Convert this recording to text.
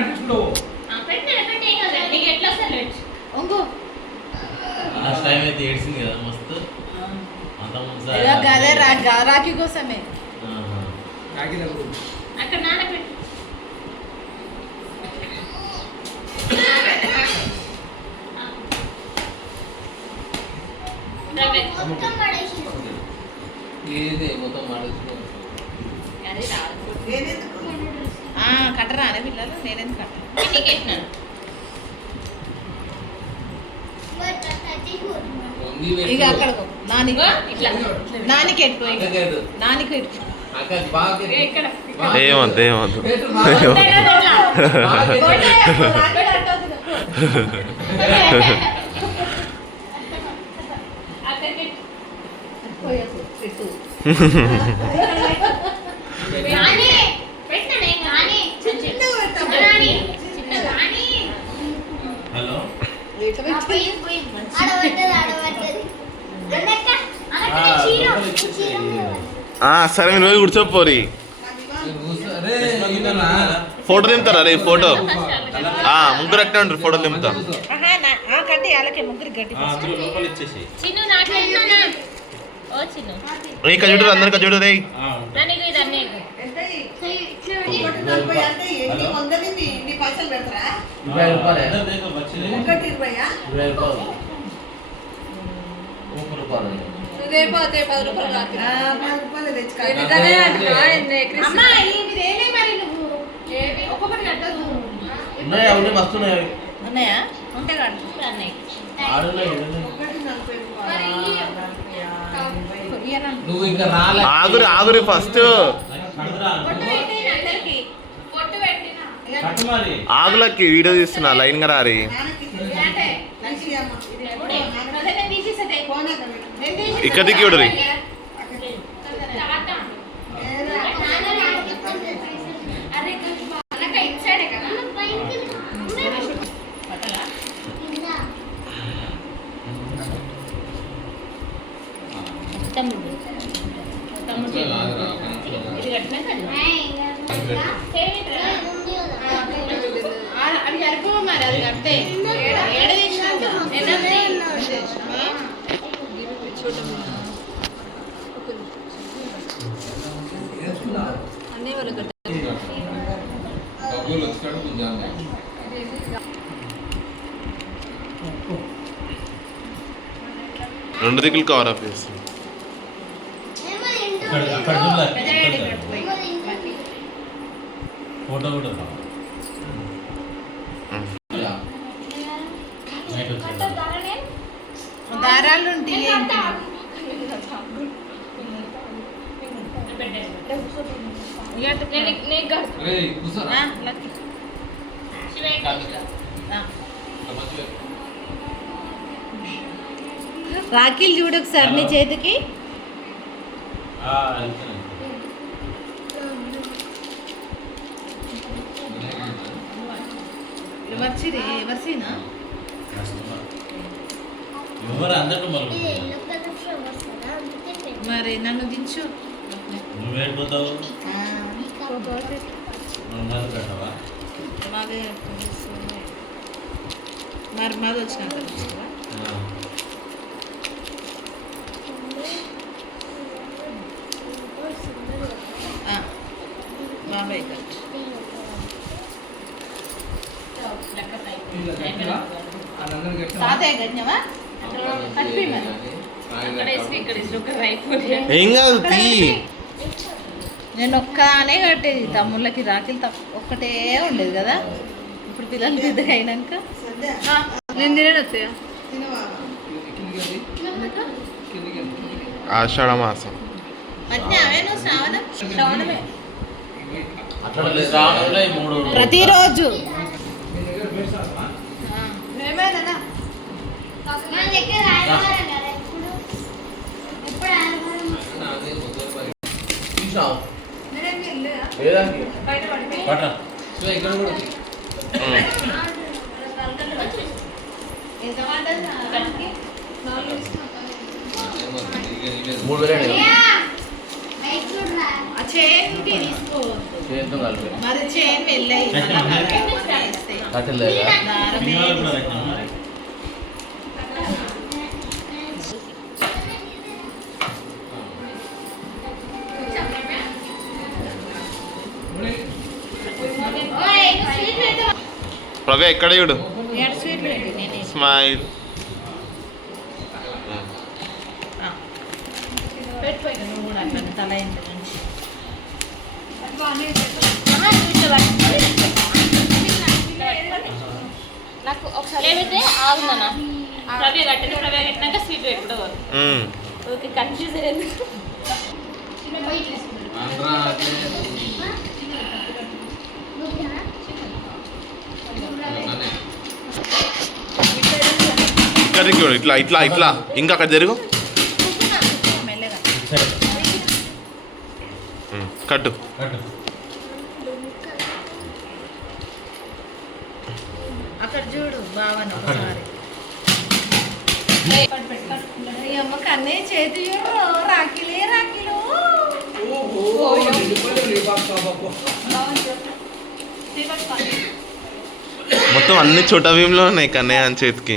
అంటించుకుంటావు ఏడ్చింది కదా మస్తు రాఖీ కోసమే అక్కడ నానబెట్టు కట్టరా అనే పిల్లలు నేనెందుకు కట్టను ఇక అక్కడకు నానికి ఎట్టుకో నానికి ఎట్టుకో ఏమంత ఏమంత హలో సరే మీరు రోజు కూర్చోపోరి ఫోటో దింపుతారా రే ఫోటో ముగ్గురు అట్టే ఉంటారు ఫోటో దింపుతా చూడరు అందరు చూడు రే ఉన్నాయా ఉంటే ఆగురి ఆగురి ఫస్ట్ ఆగులకి వీడియో తీస్తున్నా లైన్ గా రారి ఇక్కడ దిక్కి చూడరి అవి జరుపు మరి అది కడితే ఏడ అన్నీ వాళ్ళు రెండు దిక్కులు కవర్ అప్ చేస్తాం ఫోటో కూడా దారాలు ఉంటాయి రాఖీలు చూడు ఒకసారి నీ చేతికి ఎవరిసీనా ఎవరు అందరూ మరి నన్ను దించు నువ్వు వెళ్ళిపోతావు పెట్టవా మరి మాది వచ్చినాక బాబాయ్ ఏం కాదు తీ నేను ఒక్కనే కట్టేది తమ్ముళ్ళకి రాఖీలు ఒక్కటే ఉండేది కదా ఇప్పుడు పిల్లలు పెద్దగా అయినాక నేను తినొచ్చా ఆషాఢ మాసం ప్రతిరోజు మరి చైన్ వెళ్ళాయి కట్టలేదా దారం పిల్లలు కూడా పెట్టినావా మరి? ప్రవే ఎక్కడ చూడు ఏడు స్వీట్లు పెట్టి నేనే స్మైల్ పెట్టిపోయి నువ్వు కూడా అట్లా తల ఇంత నుంచి నాకు ఒకసారి లేకపోతే ఆగుందన్న ప్రవే కట్టిన ప్రవే కట్టినాక స్వీట్ ఎప్పుడో ఓకే కన్ఫ్యూజ్ అయ్యింది ఆంధ్రా అంటే ఇక్కడ చూడు ఇట్లా ఇట్లా ఇట్లా ఇంకా అక్కడ జరుగు మెల్లగా కట్టు కట్టు అక్కడ చూడు బావని ఒకసారి అమ్మ కన్నే చేతి చూడు రాఖీలే రాఖీలు మొత్తం అన్ని చోట భీంలో ఉన్నాయి కన్నయ్య అని చేతికి